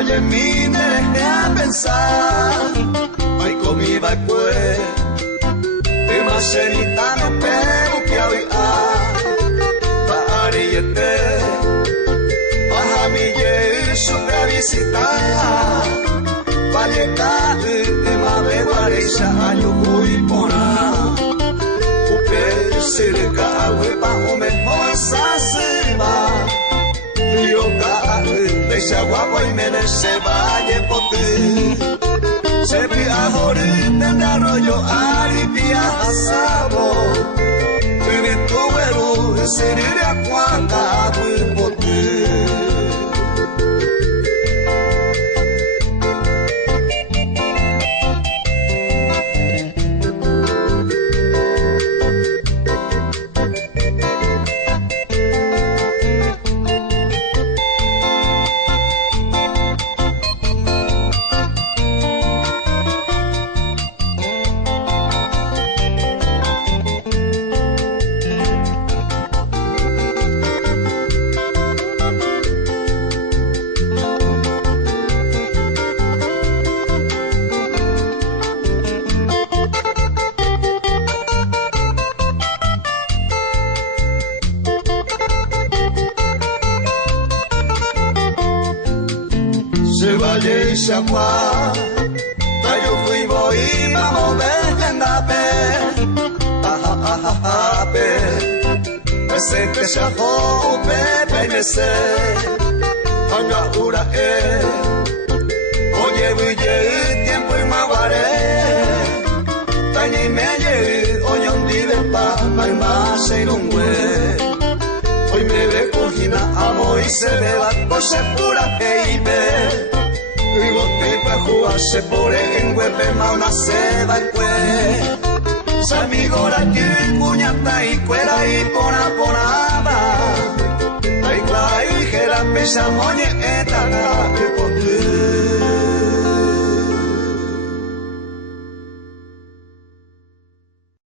Ayer me dejé a pensar, ay comida pues, de macerita no pero que había, variete, a mi Jesús a visitar, valleca de mave guarecha ayo muy pona, upe cerca huepa o mejor saseba. Yo cae, se agua y me se vaya por ti. Se pia jorite de arroyo aripia asabo. Vive tu veru, se iré a cuanta por ti. Se vaya y se agua, yo fui voy vamos venga pe, presente se ajo pepe me se, anga ura oye ville tiempo y maguare, tañi me lleve oye un dive pa más en un hoy me ve cojina amo y se ve la cosa pura que ve. Y vos te pa' jugarse por en huepe ma una seda y cue. Samigo la que puñata y cuera y pona va. Ay cla y que la pesa moñe eta